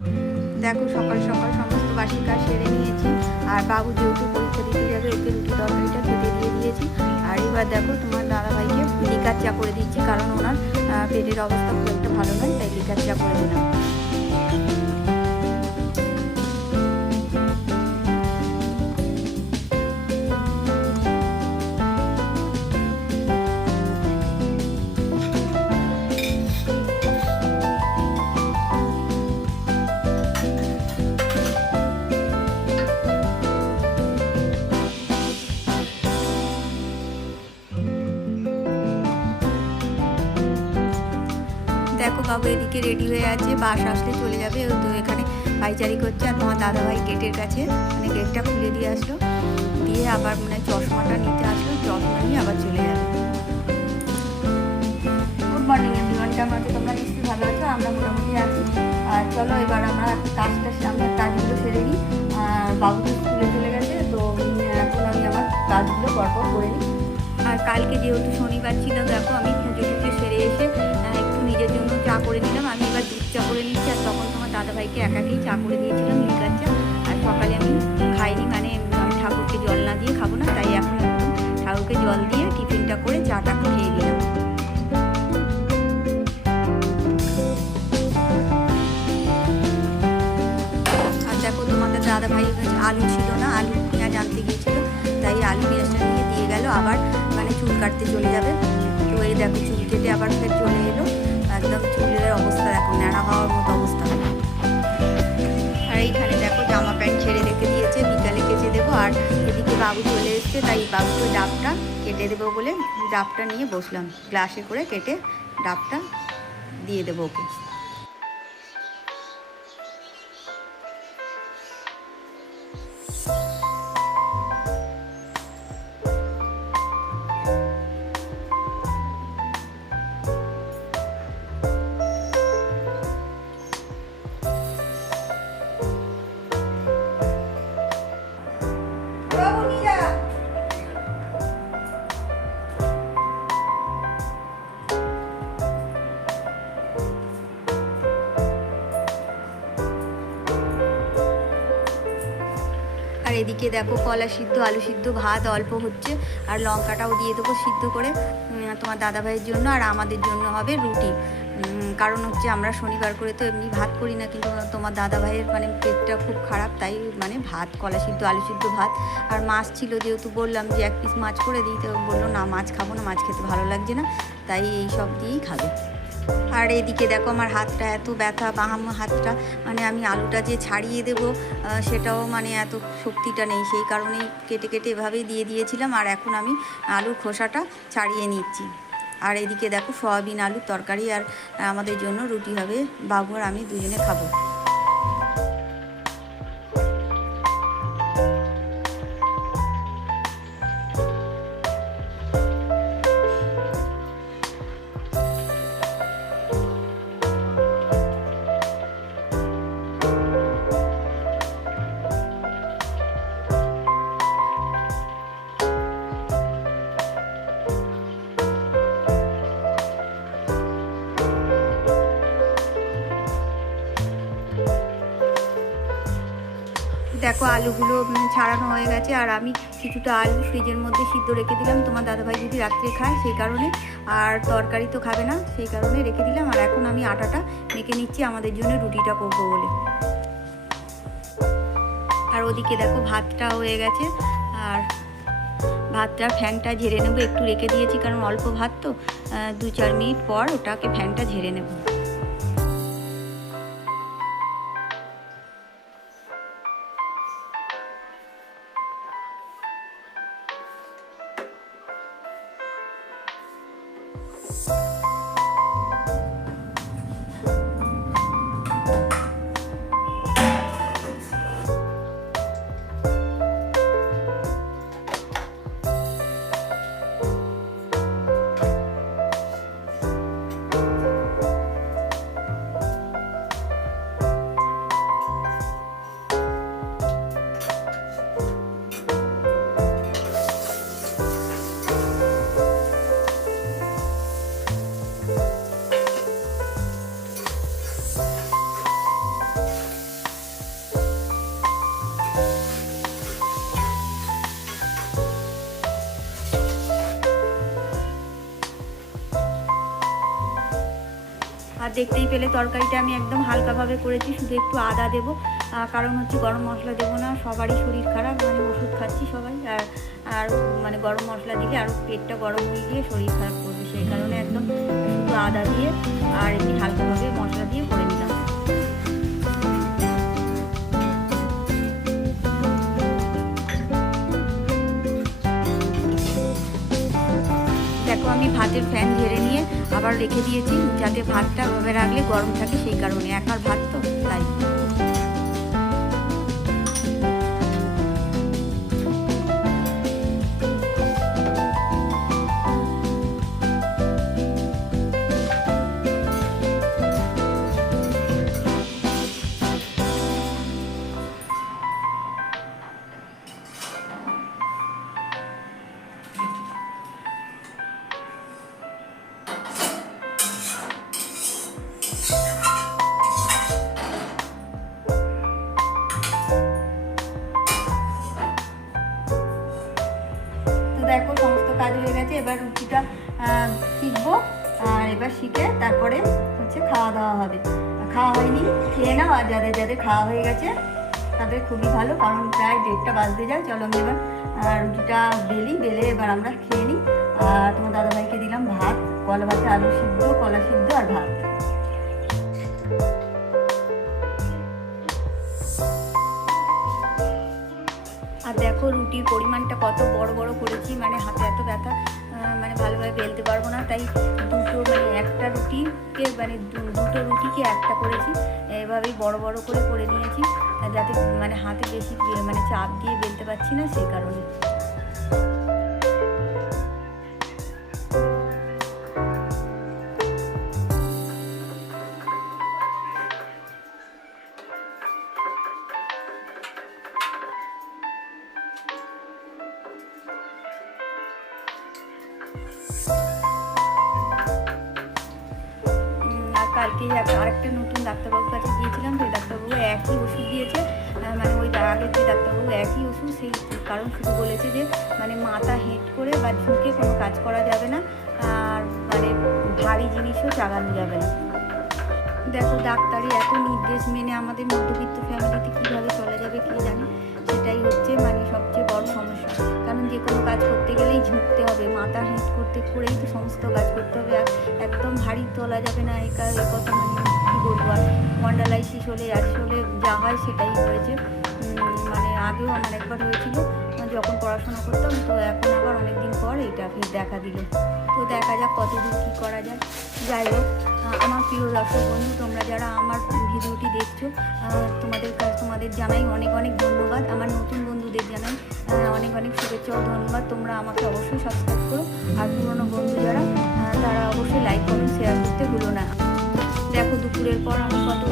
দেখো সকাল সকাল সমস্ত বাসি কাজ সেরে নিয়েছি। আর বাবু যেহেতু পরীক্ষা দিতে যাবে ওকে রুটি তরকারিটা খেতে দিয়ে দিয়েছি। আর এবার দেখো তোমার দাদাভাইকে লিকার চা করে দিচ্ছি, কারণ ওনার পেটের অবস্থা খুব একটা ভালো নয়, তাই লিকার চা করে দিলাম। দেখো বাবু এদিকে রেডি হয়ে আছে, বাস আসলে চলে যাবে। তো এখানে পাইচারি করছে। আর তোমার দাদাভাই গেটের কাছে মানে গেটটা খুলে দিয়ে আসলো, দিয়ে আবার মানে চশমাটা নিতে আসলো, চশমা নিয়ে আবার চলে যাবে। গুড মর্নিং এভরিওয়ান, কেমন আছো তোমরা? নিশ্চয়ই ভালো আছো, আমরা মোটামুটি আছি। আর চলো এবার আমরা কাজগুলো সেরে নিই। বাবু তো স্কুলে চলে গেছে, তো এখন আমি আমার কাজগুলো পরপর করে নিই। আর কালকে যেহেতু শনিবার ছিল, দেখো আমি পুজো টুজো সেরে এসে একটু নিজের জন্য চা করে নিলাম। আমি এবার দুধ চা করে নিচ্ছি। আর তখন তোমার দাদাভাইকে একাকেই চা করে দিয়েছিলাম লিকার চা। আর সকালে আমি খাইনি, মানে আমি ঠাকুরকে জল না দিয়ে খাবো না, তাই এখন ঠাকুরকে জল দিয়ে টিফিনটা করে চাটা খেয়ে নিলাম। আর দেখো তোমাদের দাদাভাই আলু ছিল না, আলু পেঁয়াজ আনতে গিয়েছিল, তাই আলু পেঁয়াজটা নিয়ে দিয়ে গেল। আবার মানে চুল কাটতে চলে যাবে। তো এই দেখো চুল কেটে আবার ফের চলে এলো। একদম চুলের অবস্থা দেখো ন্যাড়া হওয়ার মতো অবস্থা। আর এইখানে দেখো জামা প্যান্ট ছেড়ে রেখে দিয়েছে, বিকালে কেচে দেবো। আর এদিকে বাবু চলে এসছে, তাই বাবুকে ডাবটা কেটে দেবো বলে ডাবটা নিয়ে বসলাম। গ্লাসে করে কেটে ডাবটা দিয়ে দেবো ওকে। আর এদিকে দেখো কলা সিদ্ধ, আলু সিদ্ধ, ভাত অল্প হচ্ছে। আর লঙ্কাটাও দিয়ে দেবো সিদ্ধ করে তোমার দাদাভাইয়ের জন্য। আর আমাদের জন্য হবে রুটি। কারণ হচ্ছে আমরা শনিবার করে তো এমনি ভাত করি না, কিন্তু তোমার দাদাভাইয়ের মানে পেটটা খুব খারাপ, তাই মানে ভাত, কলা সিদ্ধ, আলু সিদ্ধ, ভাত। আর মাছ ছিল, যেহেতু বললাম যে এক পিস মাছ করে দিই, তো বললো না মাছ খাবো না, মাছ খেতে ভালো লাগছে না, তাই এই সব দিয়েই খাবে। আর এদিকে দেখো আমার হাতটা এত ব্যথা, বাম হাতটা, মানে আমি আলুটা যে ছাড়িয়ে দেবো সেটাও মানে এত শক্তিটা নেই, সেই কারণেই কেটে কেটে এভাবেই দিয়ে দিয়েছিলাম। আর এখন আমি আলুর খোসাটা ছাড়িয়ে নিচ্ছি। আর এদিকে দেখো সয়াবিন আলুর তরকারি, আর আমাদের জন্য রুটি হবে, বাবু আর আমি দুজনে খাবো। দেখো আলুগুলো ছাড়ানো হয়ে গেছে। আর আমি কিছুটা আলু ফ্রিজের মধ্যে সিদ্ধ রেখে দিলাম, তোমার দাদাভাই যদি রাত্রে খায় সেই কারণে। আর তরকারি তো খাবে না, সেই কারণে রেখে দিলাম। আর এখন আমি আটাটা মেখে নিচ্ছি আমাদের জন্য রুটিটা করবো বলে। আর ওদিকে দেখো ভাতটা হয়ে গেছে। আর ভাতটা ফ্যানটা ঝেড়ে নেবো, একটু রেখে দিয়েছি কারণ অল্প ভাত তো, 2-4 মিনিট পর ওটাকে ফ্যানটা ঝেড়ে নেবো। আর দেখতেই পেলে তরকারিটা আমি একদম হালকাভাবে করেছি, শুধু একটু আদা দেবো, কারণ হচ্ছে গরম মশলা দেবো না, সবারই শরীর খারাপ, মানে ওষুধ খাচ্ছি সবাই, আর মানে গরম মশলা দিলে আরও পেটটা গরম হয়ে গিয়ে শরীর খারাপ করবে, সেই কারণে একদম শুধু আদা দিয়ে আর এমনি হালকাভাবে মশলা দিয়ে করে নিলাম। দেখো আমি ভাতের ফ্যান ঝেড়ে নিয়ে আবার রেখে দিয়েছি, যাতে ভাতটা ওভাবে রাখলে গরম থাকে, সেই কারণে একার ভাত তো তাই। দেখো সমস্ত কাজ হয়ে গেছে, এবার রুটিটা শিখবো, আর এবার শিখে তারপরে হচ্ছে খাওয়া দাওয়া হবে। খাওয়া হয়নি খেয়ে নাও, আর যাদের যাদের খাওয়া হয়ে গেছে তাদের খুবই ভালো, কারণ প্রায় 1:30 বাজতে যায়। চলো আমি এবার রুটিটা বেলে এবার আমরা খেয়ে নিই। আর তোমার দাদাভাইকে দিলাম ভাত, কলা ভাতে আলু সিদ্ধ, কলা সিদ্ধ আর ভাত। আর দেখো রুটির পরিমাণটা কত বড় বড় করেছি, মানে হাতে এত ব্যথা, মানে ভালোভাবে বেলতে পারবো না, তাই একটা রুটিকে দুটো রুটিকে একটা করেছি, এভাবেই বড় বড় করে নিয়েছি, যাতে মানে হাতে বেশি মানে চাপ দিয়ে বেলতে পারছি না, সেই কারণে। কালকে আরেকটা নতুন ডাক্তারবাবুর কাছে গিয়েছিলাম, তো ডাক্তারবাবু একই ওষুধ দিয়েছে, মানে ওই আগের যে ডাক্তারবাবু একই ওষুধ, সেই কারণ শুধু বলেছে যে মানে মাথা হেঁট করে বা ঝুঁকে কোনো কাজ করা যাবে না, আর মানে ভারী জিনিসও চালানো যাবে না। দেখো ডাক্তারি এত নির্দেশ মেনে আমাদের মধ্যবিত্ত ফ্যামিলিতে কীভাবে চলে যাবে কে জানে, সেটাই হচ্ছে মানে সবচেয়ে বড় সমস্যা, কারণ যে কোনো কাজ করতে গেলেই ঝুঁকতে হবে, মাথা হেঁট করেই তো সমস্ত কাজ করতে হবে, আর একদম ভারী তোলা যাবে না, এই কথা মানে কী বলবো। আর মন্ডালাইসিস হলে আসলে যা হয় সেটাই হয়েছে, মানে আগেও আমার একবার হয়েছিল যখন পড়াশোনা করতাম, তো এখন আবার অনেকদিন পর এটা ফের দেখা দিল, তো দেখা যাক কতদূর কী করা যায়। যাই হোক আমার প্রিয় দর্শক বন্ধু, তোমরা যারা আমার ভিডিওটি দেখছো তোমাদের জানাই অনেক অনেক ধন্যবাদ, আমার নতুন বন্ধুদের জানাই অনেক অনেক শুভেচ্ছা ও ধন্যবাদ। তোমরা আমাকে অবশ্যই সাবস্ক্রাইব করো, আর পুরনো বন্ধু যারা তারা অবশ্যই লাইক কমেন্ট শেয়ার করতে ভুলো না। দেখো দুপুরের পর আমি কত